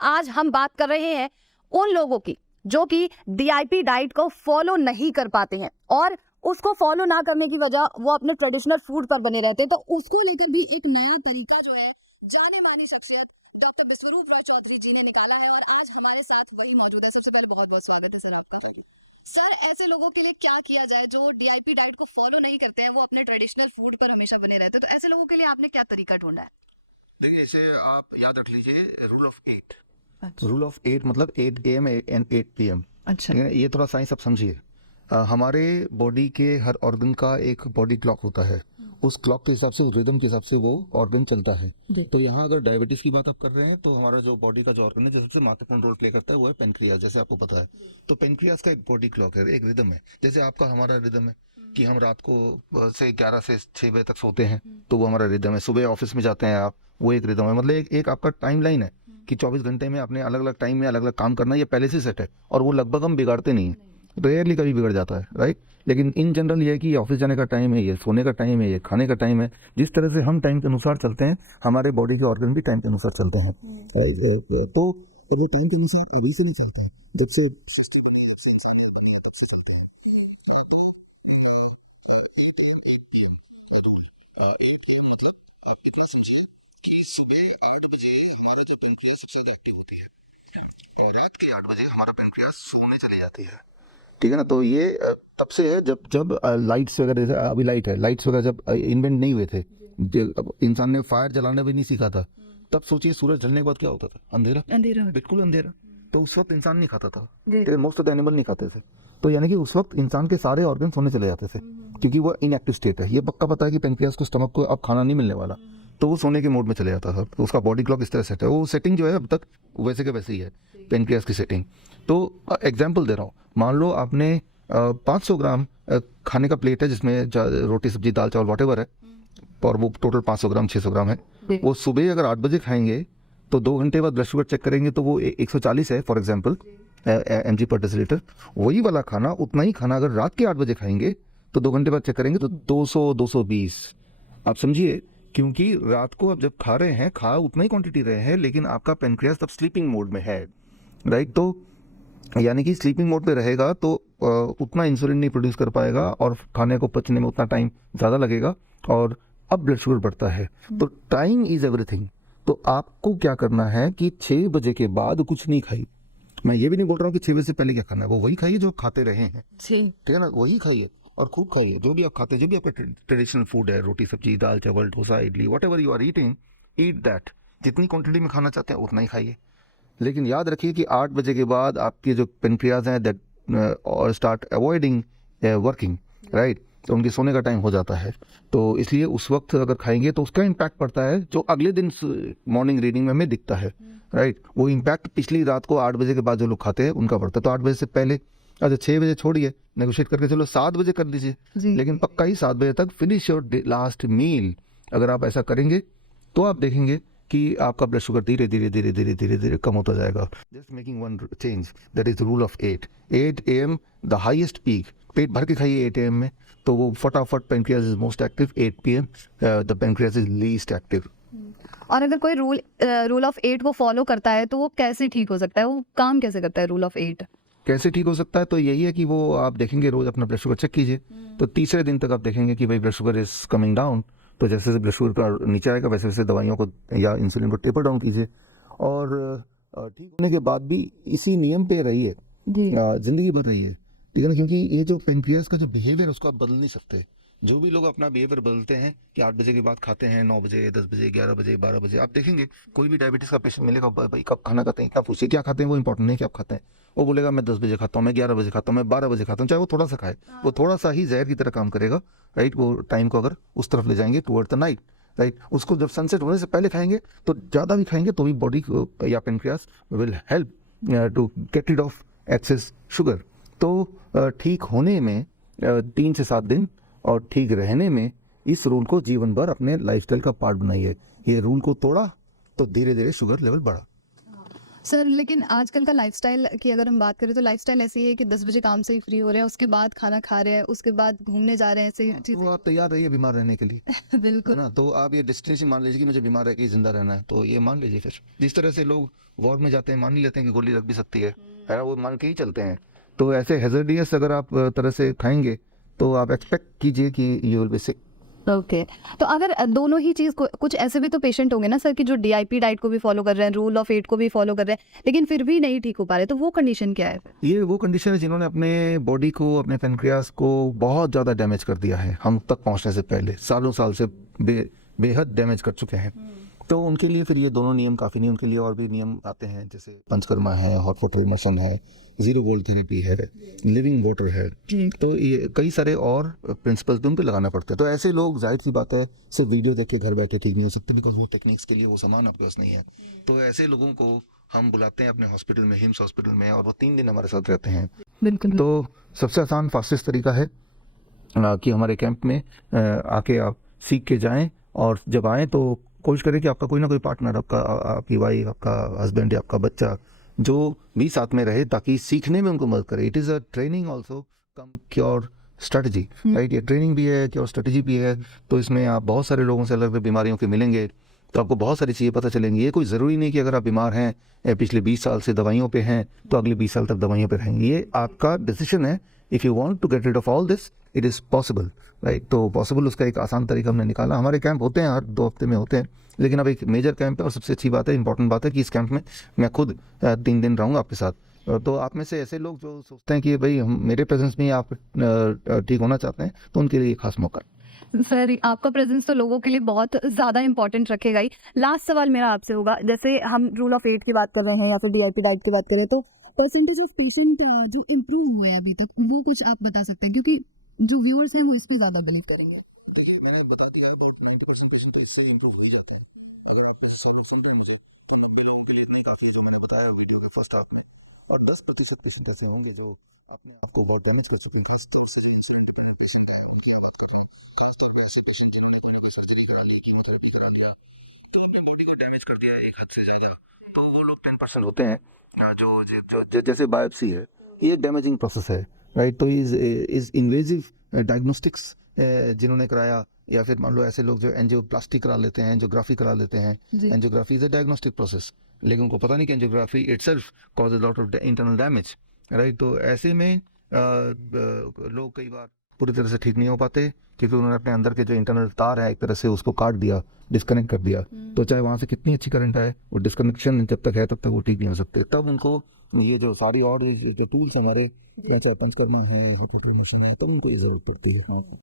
आज हम बात कर रहे हैं उन लोगों की जो कि डीआईपी डाइट को फॉलो नहीं कर पाते हैं और उसको फॉलो ना करने की वजह वो अपने ट्रेडिशनल फूड पर बने रहते हैं। तो उसको लेकर भी एक नया तरीका जो है जाने मानी शख्सियत डॉक्टर विश्वरूप रॉय चौधरी जी ने निकाला है और आज हमारे साथ वही मौजूद है। सबसे पहले बहुत बहुत स्वागत है सर आपका। सर, ऐसे लोगों के लिए क्या किया जाए जो डीआईपी डाइट को फॉलो नहीं करते हैं, वो अपने ट्रेडिशनल फूड पर हमेशा बने रहते हैं, तो ऐसे लोगों के लिए आपने क्या तरीका ढूंढा है? देखिए, इसे आप याद रख लीजिए, रूल ऑफ 8। अच्छा। रूल ऑफ 8 मतलब 8 AM एंड 8 PM। अच्छा। ये थोड़ा साइंस आप समझिए। हमारे बॉडी के हर ऑर्गन का एक बॉडी क्लॉक होता है। उस क्लॉक के हिसाब से, उस रिदम के हिसाब से वो ऑर्गन चलता है। तो यहाँ अगर डायबिटीज की बात आप कर रहे हैं तो हमारा जो बॉडी का जो ऑर्गन है, जो सबसे महत्वपूर्ण रोल प्ले करता है, वो है पेनक्रियास, जैसे आपको पता है। तो पेनक्रियास का एक बॉडी क्लॉक है, एक रिदम है, जैसे आपका हमारा रिदम है कि हम रात को से 11 से 6 बजे तक सोते हैं, तो वो हमारा रिदम है। सुबह ऑफिस में जाते हैं आप, वो एक रिदम है। मतलब एक आपका टाइम लाइन है कि 24 घंटे में आपने अलग अलग टाइम में अलग अलग काम करना है, ये पहले से सेट है और वो लगभग हम बिगाड़ते नहीं है। रेयरली कभी बिगड़ जाता है, राइट। लेकिन इन जनरल ये है कि ऑफिस जाने का टाइम है, ये सोने का टाइम है, ये खाने का टाइम है। जिस तरह से हम टाइम के अनुसार चलते हैं, हमारे बॉडी के ऑर्गन भी टाइम के अनुसार चलते हैं। तो वो टाइम के अनुसार अभी से नहीं चलता है, जब से सुबह 8 बजे हमारा जो पेनक्रियास सबसे ज्यादा एक्टिव होती है और रात के 8 बजे हमारा पेनक्रियास सोने चले जाती है। ठीक है ना। तो ये तब से है जब जब लाइट्स वगैरह, जैसे अभी लाइट है, लाइट्स वगैरह जब इन्वेंट नहीं हुए थे, इंसान ने फायर जलाना भी नहीं सीखा था, तब सोचिए सूरज ढलने के बाद क्या होता था? अंधेरा, अंधेरा। बिल्कुल अंधेरा। तो उस वक्त इंसान नहीं खाता था, मोस्ट ऑफ द एनिमल नहीं खाते थे। तो यानी कि उस वक्त इंसान के सारे ऑर्गन सोने चले जाते थे, क्योंकि वो इनएक्टिव स्टेट है। ये पक्का पता है कि पेनक्रियास को, स्टमक को अब खाना नहीं मिलने वाला, तो वो सोने के मोड में चले जाता था। तो उसका बॉडी क्लॉक इस तरह सेट है। वो सेटिंग जो है अब तक वैसे के वैसे ही है, पेनक्रियास की सेटिंग। तो एग्जाम्पल दे रहा हूँ, मान लो आपने 500 ग्राम खाने का प्लेट है, जिसमें रोटी सब्जी दाल चावल वॉटेवर है, और वो टोटल 500 ग्राम 600 ग्राम है। वो सुबह अगर 8 बजे खाएंगे तो 2 घंटे बाद ब्लड शुगर चेक करेंगे तो वो 140 है फॉर एग्जांपल, mg पर डेसीलीटर। वही वाला खाना, उतना ही खाना अगर रात के 8 बजे खाएंगे तो 2 घंटे बाद चेक करेंगे तो 200 220। आप समझिए, क्योंकि रात को आप जब खा रहे हैं, खा उतना ही क्वांटिटी रहे हैं, लेकिन आपका पेनक्रियास तब स्लीपिंग मोड में है, राइट। तो यानी कि स्लीपिंग मोड पे रहेगा तो उतना इंसुलिन नहीं प्रोड्यूस कर पाएगा और खाने को पचने में उतना टाइम ज़्यादा लगेगा, और अब ब्लड शुगर बढ़ता है। तो टाइम इज़ एवरीथिंग। तो आपको क्या करना है कि 6 बजे के बाद कुछ नहीं खाइए। मैं ये भी नहीं बोल रहा हूँ कि 6 बजे से पहले क्या खाना है, वो वही खाइए जो आप खाते रहे हैं, ठीक है ना। वही खाइए और खूब खाइए, जो भी आप खाते हैं, जो भी आपका ट्रेडिशनल फूड है, रोटी सब्जी दाल चावल dosa idli, whatever you are eating, eat that. जितनी क्वांटिटी में खाना चाहते हैं उतना ही खाइए। लेकिन याद रखिए कि 8 बजे के बाद आपके जो पेनक्रियाज हैं दैट और स्टार्ट अवॉइडिंग वर्किंग, राइट। तो उनके सोने का टाइम हो जाता है। तो इसलिए उस वक्त अगर खाएंगे तो उसका इम्पैक्ट पड़ता है जो अगले दिन मॉर्निंग रीडिंग में हमें दिखता है, राइट। वो इम्पैक्ट पिछली रात को 8 बजे के बाद जो लोग खाते हैं उनका पड़ता है। तो 8 बजे से पहले, अच्छा 6 बजे छोड़िए, नेगोशिएट करके चलो 7 बजे कर दीजिए, लेकिन पक्का ही 7 बजे तक फिनिश योर लास्ट मील। अगर आप ऐसा करेंगे तो आप देखेंगे कि आपका ब्लड शुगर धीरे धीरे धीरे धीरे धीरे धीरे कम होता जाएगा। Just making one change, that is rule of 8 AM the highest peak. पेट भर के खाइए 8 AM में, तो वो फटाफट pancreas is most active. 8 PM the pancreas is least active. और अगर कोई रूल ऑफ 8 को फॉलो करता है तो वो कैसे ठीक हो सकता है, वो काम कैसे करता है रूल ऑफ 8? कैसे ठीक हो सकता है? तो यही है कि वो आप देखेंगे, रोज अपना ब्लड शुगर चेक कीजिए, तो तीसरे दिन तक आप देखेंगे कि भाई blood sugar is coming down. तो जैसे जैसे ब्लड शुगर का नीचे आएगा, वैसे वैसे दवाइयों को या इंसुलिन को टेपर डाउन कीजिए, और ठीक होने के बाद भी इसी नियम पे रहिए, जिंदगी भर रहिए, ठीक है ना। क्योंकि ये जो पेनक्रियास का जो बिहेवियर है उसको आप बदल नहीं सकते। जो भी लोग अपना बिहेवियर बदलते हैं कि 8 बजे के बाद खाते हैं, 9 बजे 10 बजे 11 बजे 12 बजे, आप देखेंगे कोई भी डायबिटीज का पेशेंट मिलेगा, भाई कब खाना खाते हैं, इतना पूछिए क्या खाते हैं, वो इंपॉर्टेंट नहीं कि आप खाते हैं। वो बोलेगा मैं 10 बजे खाता हूँ, मैं 11 बजे खाता हूँ, मैं 12 बजे खाता हूँ। चाहे वो थोड़ा सा खाए, वो थोड़ा सा ही जहर की तरह काम करेगा, राइट। वो टाइम को अगर उस तरफ ले जाएंगे टुवर्ड द नाइट, राइट। उसको जब सनसेट होने से पहले खाएंगे तो ज़्यादा भी खाएंगे तो भी बॉडी या pancreas will help to get rid of excess sugar. तो ठीक होने में 3 से 7 दिन और ठीक रहने में इस रूल को जीवन भर अपने लाइफस्टाइल का पार्ट बनाइए। ये रूल को तोड़ा तो धीरे धीरे शुगर लेवल बढ़ा। सर लेकिन आजकल का लाइफस्टाइल की अगर हम बात करें तो लाइफस्टाइल ऐसी है कि 10 बजे काम से ही फ्री हो रहे हैं, उसके बाद खाना खा रहे हैं, उसके बाद घूमने जा रहे हैं, ऐसी तो चीजें। आप तैयार रहिए बीमार रहने के लिए, है बिल्कुल। ना। तो आप ये डेस्टिनेशन मान लीजिए कि मुझे बीमार रह के ही जिंदा रहना है, तो ये मान लीजिए। फिर जिस तरह से लोग वॉर में जाते हैं, मान ही लेते हैं कि गोली लग भी सकती है ना, वो मान के ही चलते हैं। तो ऐसे हैजर्डियस अगर आप तरह से खाएंगे तो आप एक्सपेक्ट कीजिए कि you will be sick. Okay तो अगर दोनों ही चीज को, कुछ ऐसे भी तो पेशेंट होंगे ना सर कि जो DIP डाइट को भी फॉलो कर रहे हैं, रूल ऑफ 8 को भी फॉलो कर रहे हैं, लेकिन फिर भी नहीं ठीक हो पा रहे, तो वो कंडीशन क्या है? ये वो कंडीशन है जिन्होंने अपने बॉडी को, अपने पेनक्रियास को बहुत ज़्यादा डैमेज कर दिया है, हम तक पहुंचने से पहले सालों साल से बेहद डैमेज कर चुके हैं। तो उनके लिए फिर ये दोनों नियम काफ़ी नहीं, उनके लिए और भी नियम आते हैं, जैसे पंचकर्मा है, हॉट वाटर इमर्शन है, जीरो वोल्ट थेरेपी है, लिविंग वाटर है। तो ये कई सारे और प्रिंसिपल्स भी उन पर लगाना पड़ता है। तो ऐसे लोग, जाहिर सी बात है, सिर्फ वीडियो देख के घर बैठे ठीक नहीं हो सकते, बिकॉज वो टेक्निक्स के लिए वो सामान आपके पास नहीं है। तो ऐसे लोगों को हम बुलाते हैं अपने हॉस्पिटल में, हिम्स हॉस्पिटल में, और वो 3 दिन हमारे साथ रहते हैं। बिल्कुल। तो सबसे आसान फास्टेस्ट तरीका है कि हमारे कैंप में आके आप सीख के जाएं, और जब आएँ तो कोशिश करें कि आपका कोई ना कोई पार्टनर, आपकी वाइफ, आपका हस्बैंड या आपका बच्चा जो भी साथ में रहे, ताकि सीखने में उनको मदद करे। It is a training also come cure strategy, right. ये ट्रेनिंग भी है, क्योर स्ट्रेटजी भी है। तो इसमें आप बहुत सारे लोगों से अलग अलग बीमारियों के मिलेंगे, तो आपको बहुत सारी चीज़ें पता चलेंगी। ये कोई ज़रूरी नहीं कि अगर आप बीमार हैं या पिछले 20 साल से दवाइयों पे हैं तो अगले 20 साल तक दवाइयों पे रहेंगे। ये आपका डिसीजन है। If you want to get rid of all this, it is possible, right. तो पॉसिबल उसका एक आसान तरीका हमने निकाला। हमारे कैंप होते हैं, हर 2 हफ्ते में होते हैं, लेकिन अब एक मेजर कैंप है, और सबसे अच्छी बात है, इंपॉर्टेंट बात है कि इस कैंप में मैं खुद 3 दिन रहूँगा आपके साथ। तो आप में से ऐसे लोग जो सोचते हैं कि भाई हम, मेरे प्रेजेंस में ही आप ठीक होना चाहते हैं, तो उनके लिए खास मौका। सर आपका प्रेजेंस तो लोगों के लिए बहुत ज़्यादा इंपॉर्टेंट रखेगा ही। लास्ट सवाल मेरा आपसे होगा, जैसे हम रूल ऑफ 8 की बात कर रहे हैं या फिर DIP डाइट की बात करें, तो परसेंटेज ऑफ पेशेंट जो इम्प्रूव हुए हैं अभी तक, वो कुछ आप बता सकते हैं? क्योंकि जो व्यूअर्स हैं वो इस पर ज़्यादा बिलीव करेंगे। देखिए, मैंने बता दिया, 90% पेशेंट तो इससे इम्प्रूव हो ही जाता है। अगर आपको समझे मुझे कि 90 लोगों के लिए इतना ही काफ़ी है, जो मैंने बताया वीडियो के फर्स्ट हाफ में, और 10% पेशेंट ऐसे होंगे जो अपने आप को बहुत डैमेज कर सकेंगे। खासतौर से जो इंसुलिन डिपेंडेंट पेशेंट है, उनकी बात कर रहे हैं, खासतौर पर ऐसे पेशेंट जिन्होंने कोई ना कोई सर्जरी करा ली, कीमोथेरेपी करा लिया, तो अपने बॉडी को डैमेज कर दिया एक हद से ज़्यादा, तो वो लोग 10% होते हैं। जैसे बायोप्सी है, ये एक डैमेजिंग प्रोसेस है, राइट। तो इज इन्वेजिव डायग्नोस्टिक्स जिन्होंने कराया, या फिर मान लो ऐसे लोग जो एंजियोप्लास्टी करा लेते हैं, एंजियोग्राफी करा लेते हैं। Angiography is a diagnostic process, लेकिन उनको पता नहीं कि angiography itself cause a lot of internal damage, right. तो ऐसे में लोग कई बार पूरी तरह से ठीक नहीं हो पाते, क्योंकि उन्होंने अपने अंदर के जो इंटरनल तार है एक तरह से उसको काट दिया, डिस्कनेक्ट कर दिया। तो चाहे वहाँ से कितनी अच्छी करंट आए, वो डिस्कनेक्शन जब तक है तब तक वो ठीक नहीं हो सकते। तब उनको ये जो सारी और ये जो टूल्स हमारे, चाहे पंचकर्मा है, तब उनको ये जरूरत पड़ती है।